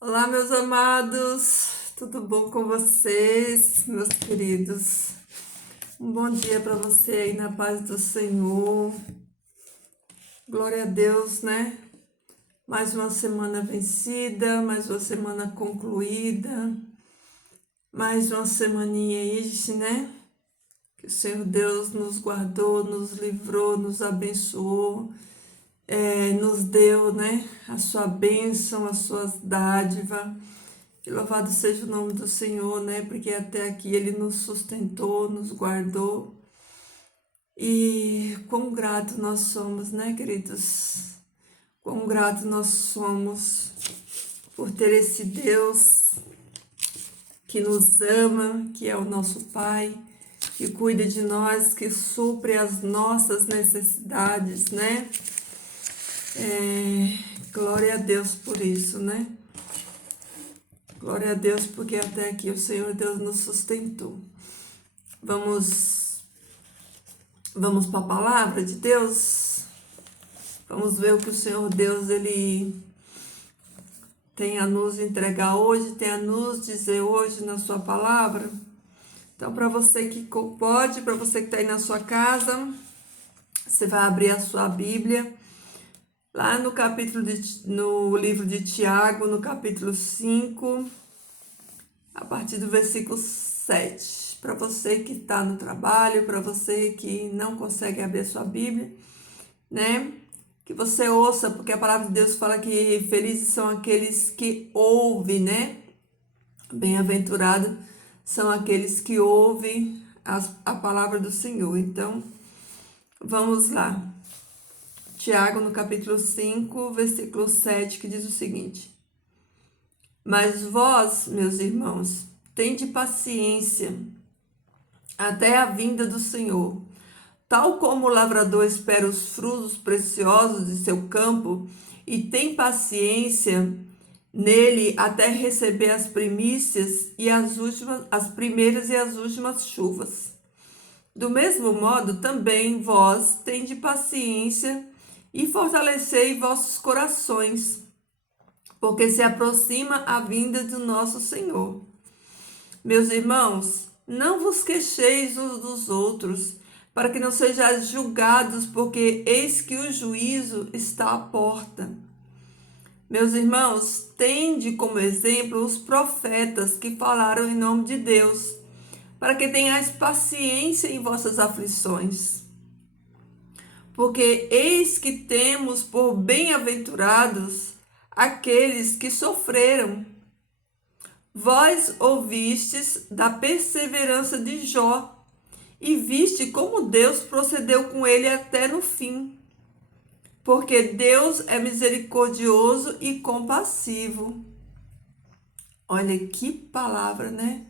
Olá, meus amados, tudo bom com vocês, meus queridos? Um bom dia para você aí na paz do Senhor. Glória a Deus, né? Mais uma semana vencida, mais uma semana concluída, mais uma semaninha aí, né? Que o Senhor Deus nos guardou, nos livrou, nos abençoou, nos deu, né? A sua bênção, a sua dádiva. Que louvado seja o nome do Senhor, né? Porque até aqui Ele nos sustentou, nos guardou. E quão grato nós somos, né, queridos? Quão grato nós somos por ter esse Deus que nos ama, que é o nosso Pai, que cuida de nós, que supre as nossas necessidades, né? Glória a Deus por isso, né? Glória a Deus, porque até aqui o Senhor Deus nos sustentou. Vamos para a palavra de Deus? Vamos ver o que o Senhor Deus, Ele tem a nos entregar hoje, tem a nos dizer hoje na sua palavra. Então, para você que pode, para você que está aí na sua casa, você vai abrir a sua Bíblia, lá no livro de Tiago, no capítulo 5, a partir do versículo 7. Para você que está no trabalho, para você que não consegue abrir a sua Bíblia, né? Que você ouça, porque a palavra de Deus fala que felizes são aqueles que ouvem, né? Bem-aventurados são aqueles que ouvem a palavra do Senhor. Então, vamos lá. Tiago, no capítulo 5, versículo 7, que diz o seguinte: Mas vós, meus irmãos, tende paciência até a vinda do Senhor. Tal como o lavrador espera os frutos preciosos de seu campo e tem paciência nele até receber as primícias e as primeiras e as últimas chuvas. Do mesmo modo, também vós tende paciência e fortalecei vossos corações, porque se aproxima a vinda do nosso Senhor. Meus irmãos, não vos queixeis uns dos outros, para que não sejais julgados, porque eis que o juízo está à porta. Meus irmãos, tende como exemplo os profetas que falaram em nome de Deus, para que tenhais paciência em vossas aflições. Porque eis que temos por bem-aventurados aqueles que sofreram. Vós ouvistes da perseverança de Jó, e viste como Deus procedeu com ele até no fim. Porque Deus é misericordioso e compassivo. Olha que palavra, né?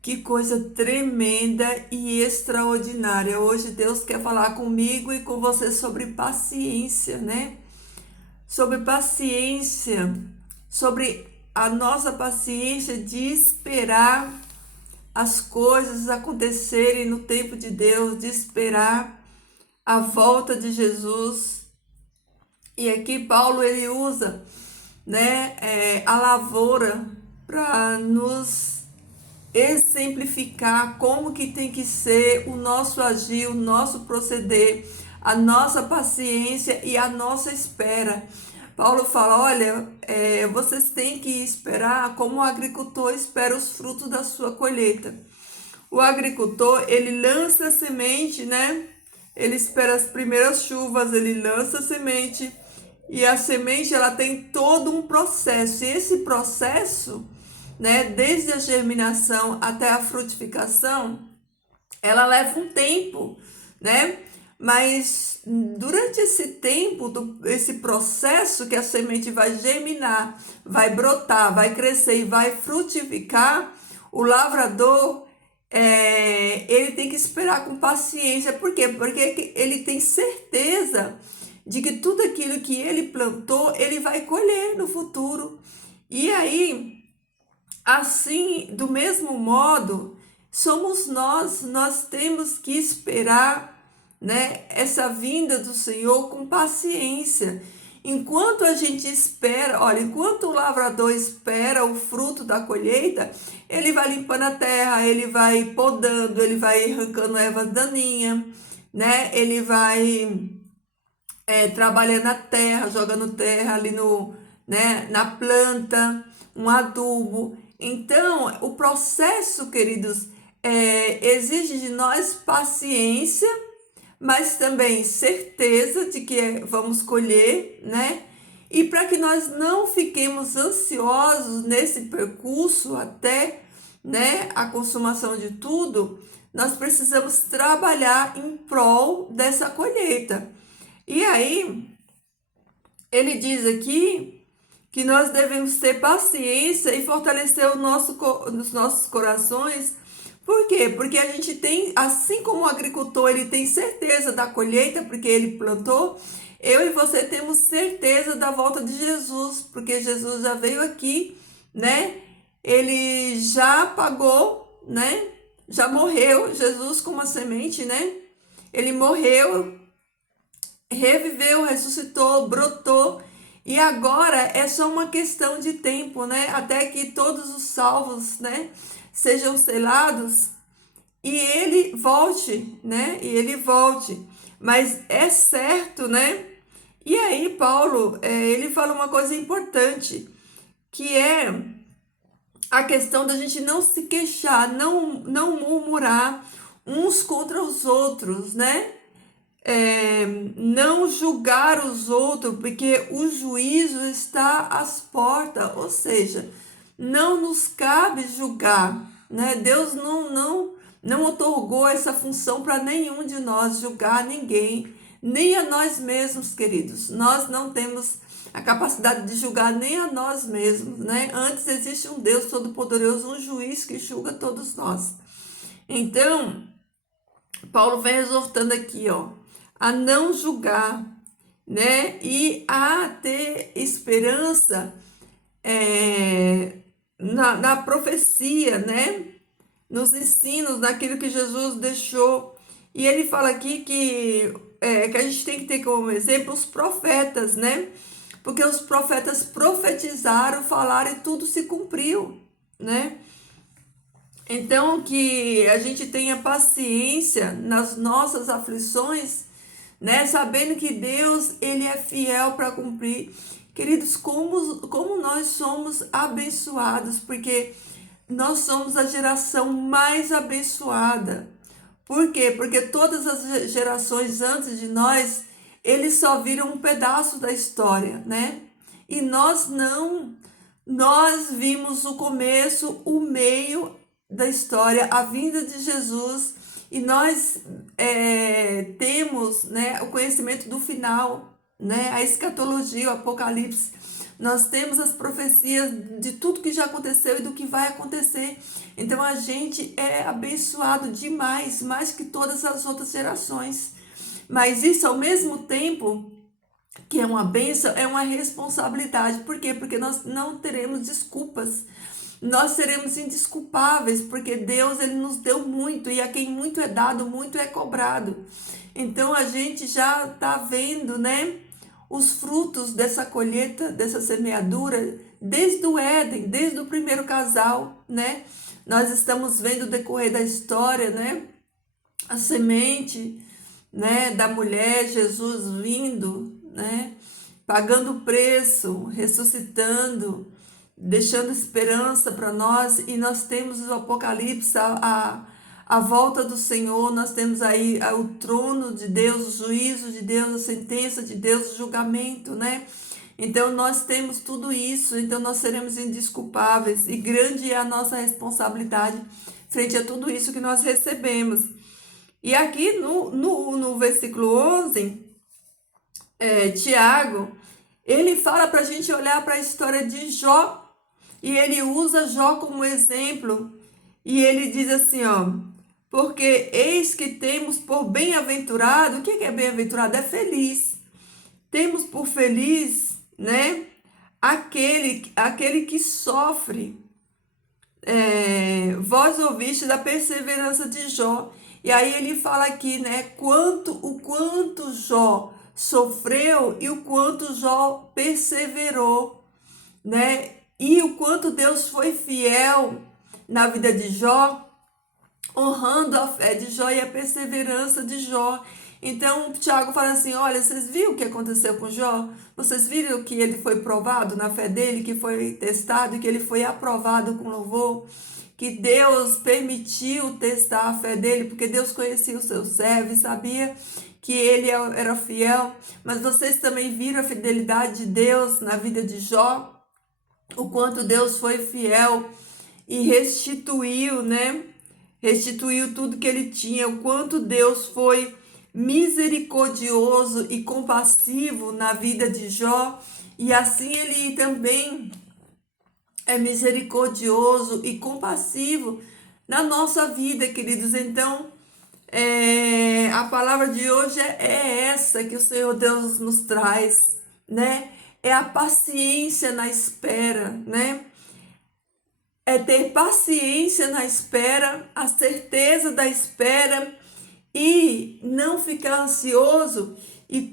Que coisa tremenda e extraordinária. Hoje Deus quer falar comigo e com você sobre paciência, né? Sobre paciência, sobre a nossa paciência de esperar as coisas acontecerem no tempo de Deus, de esperar a volta de Jesus. E aqui Paulo ele usa, né, a lavoura para nos exemplificar como que tem que ser o nosso agir, o nosso proceder, a nossa paciência e a nossa espera. Paulo fala, olha, vocês têm que esperar como o agricultor espera os frutos da sua colheita. O agricultor, ele lança a semente, né? Ele espera as primeiras chuvas, ele lança a semente, e a semente, ela tem todo um processo, e esse processo, né, desde a germinação até a frutificação, ela leva um tempo, né? Mas durante esse tempo, esse processo que a semente vai germinar, vai brotar, vai crescer e vai frutificar, o lavrador, ele tem que esperar com paciência. Por quê? Porque ele tem certeza de que tudo aquilo que ele plantou, ele vai colher no futuro. E aí, assim, do mesmo modo, somos nós temos que esperar, né, essa vinda do Senhor com paciência. enquanto a gente espera, olha, enquanto o lavrador espera o fruto da colheita, ele vai limpando a terra, ele vai podando, ele vai arrancando ervas daninhas, né? Ele vai trabalhando a terra, jogando terra ali no, né, na planta, um adubo. Então, o processo, queridos, exige de nós paciência, mas também certeza de que vamos colher, né? E para que nós não fiquemos ansiosos nesse percurso até, né, a consumação de tudo, nós precisamos trabalhar em prol dessa colheita. E aí, ele diz aqui que nós devemos ter paciência e fortalecer os nossos corações. Por quê? Porque a gente tem, assim como o agricultor, ele tem certeza da colheita, porque ele plantou, eu e você temos certeza da volta de Jesus, porque Jesus já veio aqui, né? Ele já pagou, né? Já morreu, Jesus como a semente, né? Ele morreu, reviveu, ressuscitou, brotou, e agora é só uma questão de tempo, né? Até que todos os salvos, né, sejam selados e ele volte, né? E ele volte. Mas é certo, né? E aí, Paulo, ele fala uma coisa importante, que é a questão da gente não se queixar, não murmurar uns contra os outros, né? Não julgar os outros, porque o juízo está às portas, ou seja, não nos cabe julgar, né? Deus não otorgou essa função para nenhum de nós julgar ninguém, nem a nós mesmos, queridos. Nós não temos a capacidade de julgar nem a nós mesmos, né? Antes existe um Deus todo-poderoso, um juiz que julga todos nós. Então, Paulo vem exortando aqui, ó, a não julgar, né? E a ter esperança na profecia, né? Nos ensinos, naquilo que Jesus deixou. E ele fala aqui que a gente tem que ter como exemplo os profetas, né? Porque os profetas profetizaram, falaram e tudo se cumpriu, né? Então, que a gente tenha paciência nas nossas aflições, né? Sabendo que Deus, ele é fiel para cumprir. Queridos, como nós somos abençoados, porque nós somos a geração mais abençoada. Por quê? Porque todas as gerações antes de nós, eles só viram um pedaço da história, né? E nós não. Nós vimos o começo, o meio da história, a vinda de Jesus, e nós temos, né, o conhecimento do final, né, a escatologia, o Apocalipse. Nós temos as profecias de tudo que já aconteceu e do que vai acontecer. Então a gente é abençoado demais, mais que todas as outras gerações. Mas isso, ao mesmo tempo que é uma bênção, é uma responsabilidade. Por quê? Porque nós não teremos desculpas. Nós seremos indesculpáveis, porque Deus, ele nos deu muito, e a quem muito é dado, muito é cobrado. Então a gente já está vendo, né, os frutos dessa colheita, dessa semeadura, desde o Éden, desde o primeiro casal, né? Nós estamos vendo o decorrer da história, né? A semente, né, da mulher, Jesus vindo, né? Pagando o preço, ressuscitando, deixando esperança para nós, e nós temos o Apocalipse, a volta do Senhor, nós temos aí o trono de Deus, o juízo de Deus, a sentença de Deus, o julgamento, né? Então nós temos tudo isso, então nós seremos indesculpáveis, e grande é a nossa responsabilidade frente a tudo isso que nós recebemos. E aqui no versículo 11, Tiago, ele fala para a gente olhar para a história de Jó, e ele usa Jó como exemplo, e ele diz assim, ó, porque eis que temos por bem-aventurado, o que é bem-aventurado? É feliz. Temos por feliz, né, aquele que sofre. Vós ouviste da perseverança de Jó. E aí ele fala aqui, né, o quanto Jó sofreu e o quanto Jó perseverou, né? E o quanto Deus foi fiel na vida de Jó, honrando a fé de Jó e a perseverança de Jó. Então, Tiago fala assim, olha, vocês viram o que aconteceu com Jó? Vocês viram que ele foi provado na fé dele, que foi testado, que ele foi aprovado com louvor? Que Deus permitiu testar a fé dele, porque Deus conhecia o seu servo e sabia que ele era fiel. Mas vocês também viram a fidelidade de Deus na vida de Jó? O quanto Deus foi fiel e restituiu, né? Restituiu tudo que ele tinha, o quanto Deus foi misericordioso e compassivo na vida de Jó, e assim ele também é misericordioso e compassivo na nossa vida, queridos. Então, a palavra de hoje é essa que o Senhor Deus nos traz, né? É a paciência na espera, né? É ter paciência na espera, a certeza da espera e não ficar ansioso. E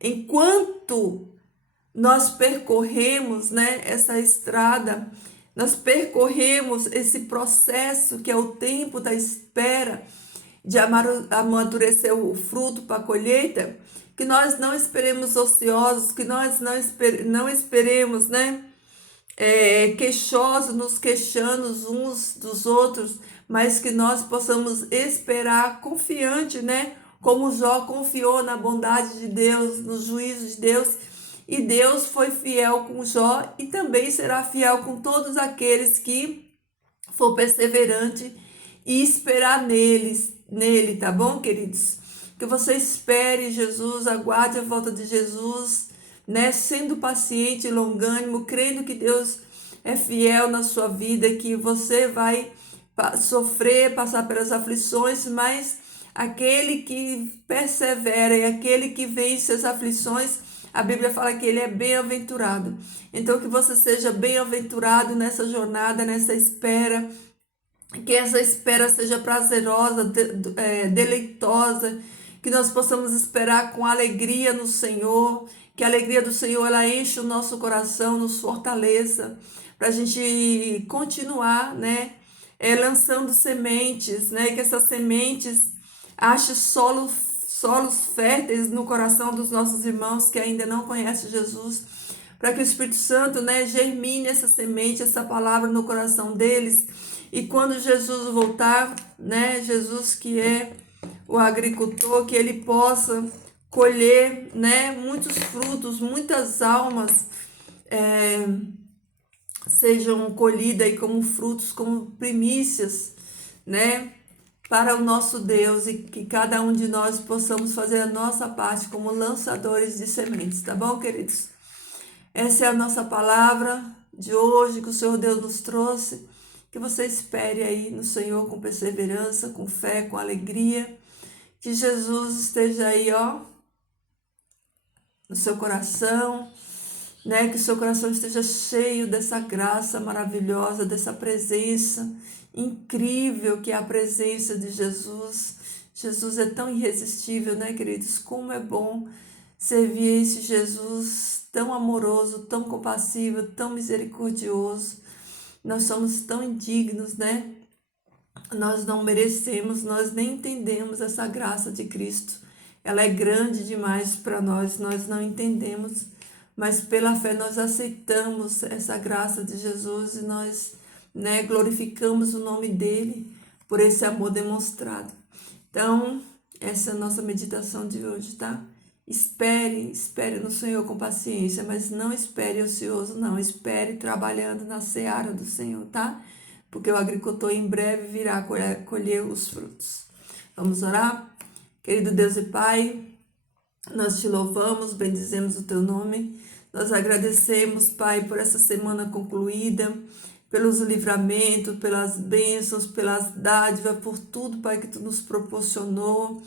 enquanto nós percorremos, né, essa estrada, nós percorremos esse processo que é o tempo da espera de amadurecer o fruto para a colheita, que nós não esperemos ociosos, que nós não esperemos, né, queixosos, nos queixando uns dos outros, mas que nós possamos esperar confiante, né? Como Jó confiou na bondade de Deus, nos juízos de Deus, e Deus foi fiel com Jó e também será fiel com todos aqueles que for perseverante e esperar nele, tá bom, queridos? Que você espere Jesus, aguarde a volta de Jesus, né? Sendo paciente e longânimo, crendo que Deus é fiel na sua vida, que você vai sofrer, passar pelas aflições, mas aquele que persevera e aquele que vence as aflições, a Bíblia fala que ele é bem-aventurado. Então, que você seja bem-aventurado nessa jornada, nessa espera, que essa espera seja prazerosa, deleitosa, que nós possamos esperar com alegria no Senhor, que a alegria do Senhor ela enche o nosso coração, nos fortaleça, para a gente continuar, né, lançando sementes, né, que essas sementes achem solos férteis no coração dos nossos irmãos que ainda não conhecem Jesus, para que o Espírito Santo, né, germine essa semente, essa palavra no coração deles. E quando Jesus voltar, né, Jesus que é o agricultor, que ele possa colher, né, muitos frutos, muitas almas sejam colhidas aí como frutos, como primícias, né, para o nosso Deus, e que cada um de nós possamos fazer a nossa parte como lançadores de sementes, tá bom, queridos? Essa é a nossa palavra de hoje que o Senhor Deus nos trouxe. Que você espere aí no Senhor com perseverança, com fé, com alegria. Que Jesus esteja aí, ó, no seu coração, né? Que o seu coração esteja cheio dessa graça maravilhosa, dessa presença incrível que é a presença de Jesus. Jesus é tão irresistível, né, queridos? Como é bom servir esse Jesus tão amoroso, tão compassivo, tão misericordioso. Nós somos tão indignos, né? Nós não merecemos, nós nem entendemos essa graça de Cristo. Ela é grande demais para nós não entendemos, mas pela fé nós aceitamos essa graça de Jesus e nós, né, glorificamos o nome dele por esse amor demonstrado. Então, essa é a nossa meditação de hoje, tá? Espere no Senhor com paciência, mas não espere ocioso, não. Espere trabalhando na seara do Senhor, tá? Porque o agricultor em breve virá colher os frutos. Vamos orar? Querido Deus e Pai, nós te louvamos, bendizemos o teu nome. Nós agradecemos, Pai, por essa semana concluída, pelos livramentos, pelas bênçãos, pelas dádivas, por tudo, Pai, que tu nos proporcionou.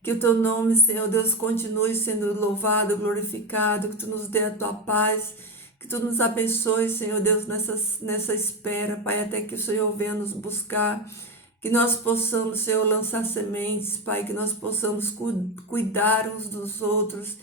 Que o teu nome, Senhor Deus, continue sendo louvado, glorificado, que tu nos dê a tua paz, que tu nos abençoe, Senhor Deus, nessa espera, Pai, até que o Senhor venha nos buscar, Que nós possamos, Senhor, lançar sementes, Pai, que nós possamos cuidar uns dos outros,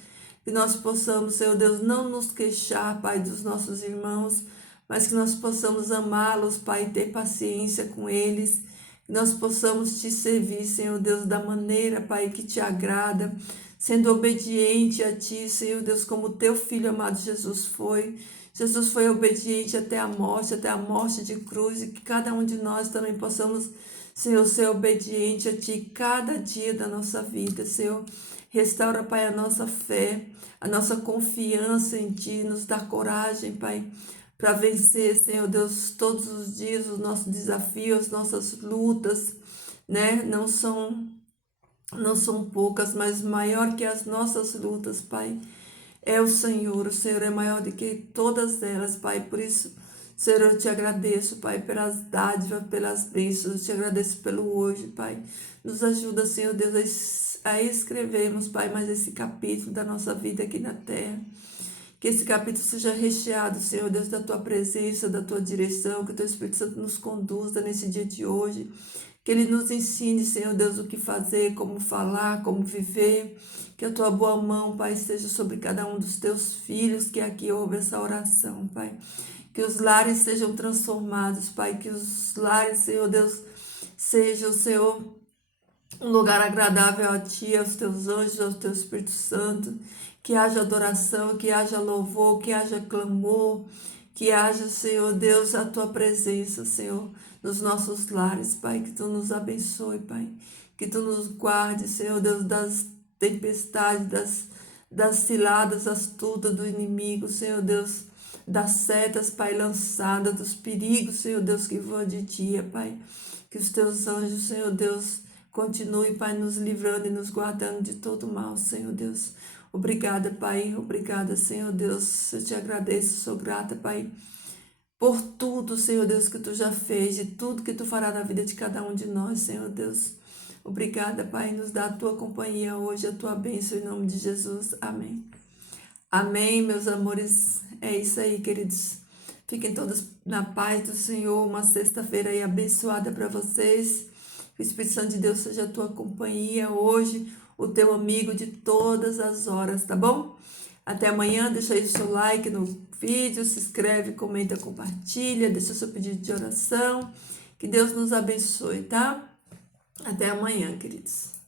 que nós possamos, Senhor Deus, não nos queixar, Pai, dos nossos irmãos, mas que nós possamos amá-los, Pai, ter paciência com eles, que nós possamos te servir, Senhor Deus, da maneira, Pai, que te agrada, sendo obediente a ti, Senhor Deus, como teu filho amado Jesus foi. Jesus foi obediente até a morte de cruz, e que cada um de nós também possamos, Senhor, ser obediente a ti cada dia da nossa vida, Senhor. Restaura, Pai, a nossa fé, a nossa confiança em ti, nos dá coragem, Pai, para vencer, Senhor Deus, todos os dias os nossos desafios, nossas lutas, né? Não são poucas, mas maior que as nossas lutas, Pai, é o Senhor é maior do que todas elas, Pai. Por isso, Senhor, eu te agradeço, Pai, pelas dádivas, pelas bênçãos, eu te agradeço pelo hoje, Pai. Nos ajuda, Senhor Deus, a escrevermos, Pai, mais esse capítulo da nossa vida aqui na terra. Que esse capítulo seja recheado, Senhor Deus, da tua presença, da tua direção, que o teu Espírito Santo nos conduza nesse dia de hoje. Que ele nos ensine, Senhor Deus, o que fazer, como falar, como viver. Que a tua boa mão, Pai, esteja sobre cada um dos teus filhos que aqui ouvem essa oração, Pai. Que os lares sejam transformados, Pai. Que os lares, Senhor Deus, sejam, Senhor, um lugar agradável a ti, aos teus anjos, ao teu Espírito Santo. Que haja adoração, que haja louvor, que haja clamor, que haja, Senhor Deus, a tua presença, Senhor, nos nossos lares, Pai. Que tu nos abençoe, Pai. Que tu nos guarde, Senhor Deus, das tempestades, das ciladas astutas do inimigo, Senhor Deus, das setas, Pai, lançadas, dos perigos, Senhor Deus, que voam de dia, Pai. Que os teus anjos, Senhor Deus, continuem, Pai, nos livrando e nos guardando de todo mal, Senhor Deus. Obrigada, Pai. Obrigada, Senhor Deus. Eu te agradeço, sou grata, Pai, por tudo, Senhor Deus, que tu já fez e tudo que tu fará na vida de cada um de nós, Senhor Deus. Obrigada, Pai, nos dá a tua companhia hoje, a tua bênção em nome de Jesus. Amém. Amém, meus amores. É isso aí, queridos. Fiquem todos na paz do Senhor. Uma sexta-feira aí abençoada para vocês. Que o Espírito Santo de Deus seja a tua companhia hoje, o teu amigo de todas as horas, tá bom? Até amanhã, deixa aí o seu like no vídeo, se inscreve, comenta, compartilha, deixa o seu pedido de oração. Que Deus nos abençoe, tá? Até amanhã, queridos.